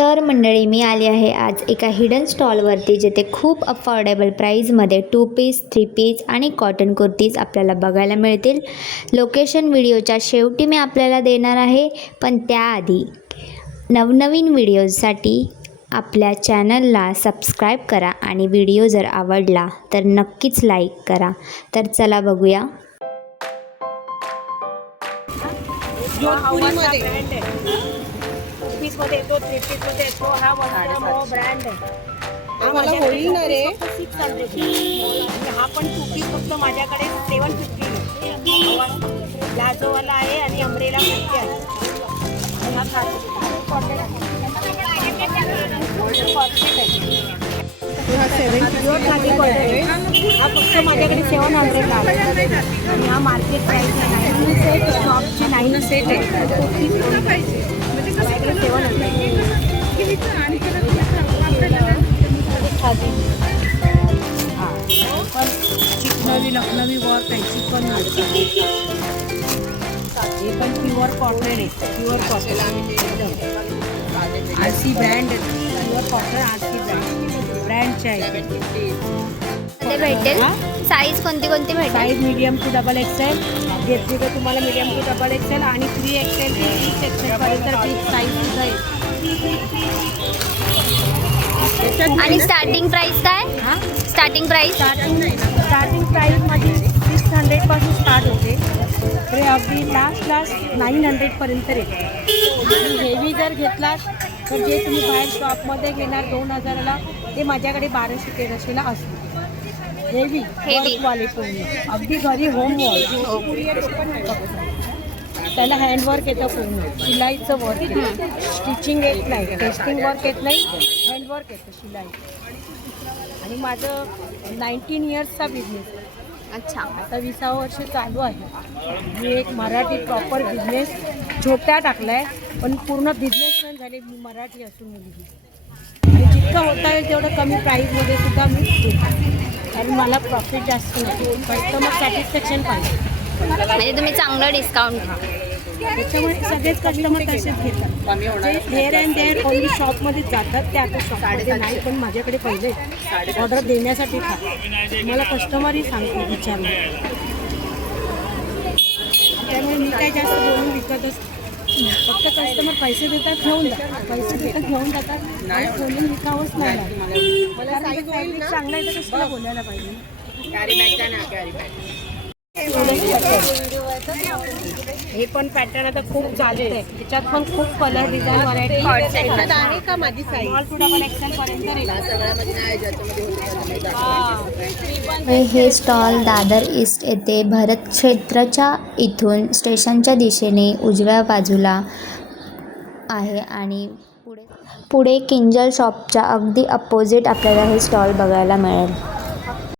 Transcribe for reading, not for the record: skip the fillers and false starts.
तर मंडळी, मी आली आहे आज एका हिडन स्टॉलवरती, जिथे खूप अफोर्डेबल प्राईजमध्ये 2 पीस, 3 पीस आणि कॉटन कुर्तीज आपल्याला बघायला मिळतील. लोकेशन व्हिडिओच्या शेवटी मी आपल्याला देणार आहे, पण त्याआधी नवनवीन व्हिडिओजसाठी आपल्या चॅनलला सबस्क्राईब करा आणि व्हिडिओ जर आवडला तर नक्कीच लाईक करा. तर चला बघूया. पीसमध्ये येतो, 3 पीसमध्ये येतो. हा वस्त्रमो ब्रँड आहे. आम्हाला होईल ना रे. 600 हा पण 2 पीस फक्त माझ्याकडे 750 लाजोवाला आहे आणि अमरेला कुर्ती आहे. हा कॉटन आहे. हा फक्त माझ्याकडे 700 ला आहे आणि हा मार्केट प्राइस आहे 9 सेट, शॉपची 9 सेट आहे. चिकनवी लखनवी वर्क आहे. चिकन हे पण प्युअर कॉटन आहे. Pure cotton RC brand, pure cotton RC ब्रँडचे आहे. ते भेटेल. साईज कोणती कोणती भेटेल? Size medium to double XL घेतली तर तुम्हाला मीडियम टू डबल एक्सेल आणि 3 एक्सेल ते 6 एक्सेल पर्यंत बिग साईज सुद्धा आहे. आणि स्टार्टिंग प्राइस काय? स्टार्टिंग प्राइस स्टार्टिंग प्राईस माझी 600 पासून स्टार्ट होते. ते अगदी लास्ट 900 पर्यंत येते. आणि हेवी जर घेतलात तर जे तुम्ही बाहेर शॉपमध्ये घेणार 2000ला ते माझ्याकडे 1200-1300ला असतो. हेवी क्वालिटी अगदी घरी होम वॉश. त्याला हँडवर्क येतं पूर्ण, शिलाईचं वर्क येतं. स्टिचिंग येत नाही, टेस्टिंग वर्क येत नाही, हँडवर्क येतं शिलाई. आणि माझं 19 इयर्सचा बिझनेस. अच्छा. आता 20 वर्ष चालू आहे. मी एक मराठी प्रॉपर बिझनेस छोट्या टाकला आहे, पण पूर्ण बिझनेसमॅन झाले मी मराठी असून मुलगी. आणि जितकं होता येईल तेवढं कमी प्राईजमध्ये सुद्धा मी देते, कारण मला प्रॉफिट जास्त नाही. कस्टमर सॅटिस्फॅक्शन पाहिजे. म्हणजे तुम्ही चांगलं डिस्काउंट. त्याच्यामुळे सगळेच कस्टमर तसेच घेतात. जे हेअर अँड देअर ओनली शॉपमध्ये जातात ते आता शॉपमध्ये नाही, पण माझ्याकडे पहिले ऑर्डर देण्यासाठी मला कस्टमरही सांगतो विचारलं. त्यामुळे मी काय जास्त बोलून विकतच, फक्त कस्टमर पैसे देतात घेऊन जातात, पैसे देतात घेऊन जातात. नाही बोलून विकावंच नाही. मला साईज चांगला आहे तर कशाला बोलायला पाहिजे. हे पण पॅटर्न आता खूप चालत आहे. त्याच्यात पण खूप कलर डिझाईन व्हरायटी आहे का. माझी size small to double XL पर्यंत. हे स्टॉल दादर ईस्ट येथे भरत क्षेत्राच्या इथून स्टेशनच्या दिशेने उजव्या बाजूला आहे आणि पुढे किंजल शॉपच्या अगदी अपोजिट आपल्याला हे स्टॉल बघायला मिळेल.